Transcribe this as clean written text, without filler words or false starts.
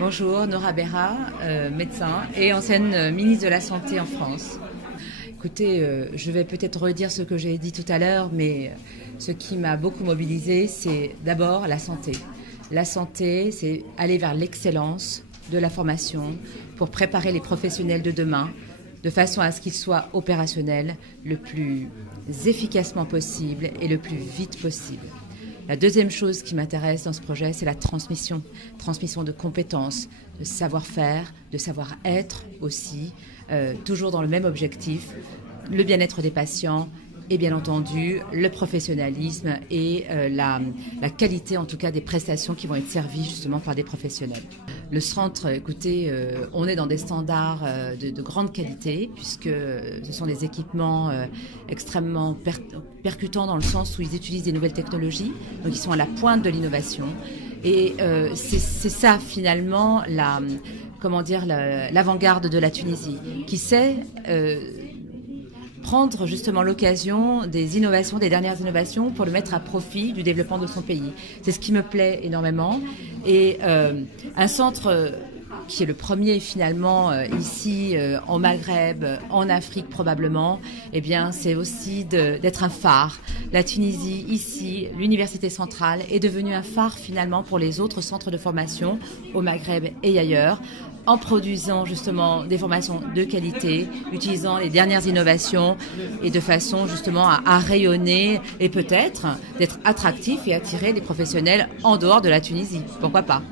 Bonjour, Nora Berra, médecin et ancienne ministre de la Santé en France. Écoutez, je vais peut-être redire ce que j'ai dit tout à l'heure, mais ce qui m'a beaucoup mobilisée, c'est d'abord la santé. La santé, c'est aller vers l'excellence de la formation pour préparer les professionnels de demain de façon à ce qu'ils soient opérationnels le plus efficacement possible et le plus vite possible. La deuxième chose qui m'intéresse dans ce projet, c'est la transmission. Transmission de compétences, de savoir-faire, de savoir-être aussi, toujours dans le même objectif, le bien-être des patients et bien entendu le professionnalisme et la qualité en tout cas des prestations qui vont être servies justement par des professionnels. Le centre, écoutez, on est dans des standards de grande qualité puisque ce sont des équipements extrêmement percutants dans le sens où ils utilisent des nouvelles technologies, donc ils sont à la pointe de l'innovation. Et c'est ça finalement l'avant-garde de la Tunisie qui sait prendre justement l'occasion des innovations, des dernières innovations pour le mettre à profit du développement de son pays. C'est ce qui me plaît énormément. Et un centre qui est le premier finalement ici en Maghreb, en Afrique probablement, eh bien c'est aussi d'être un phare. La Tunisie ici, l'université centrale est devenue un phare finalement pour les autres centres de formation au Maghreb et ailleurs, en produisant justement des formations de qualité, utilisant les dernières innovations et de façon justement à rayonner et peut-être d'être attractif et attirer des professionnels en dehors de la Tunisie. Pourquoi pas ?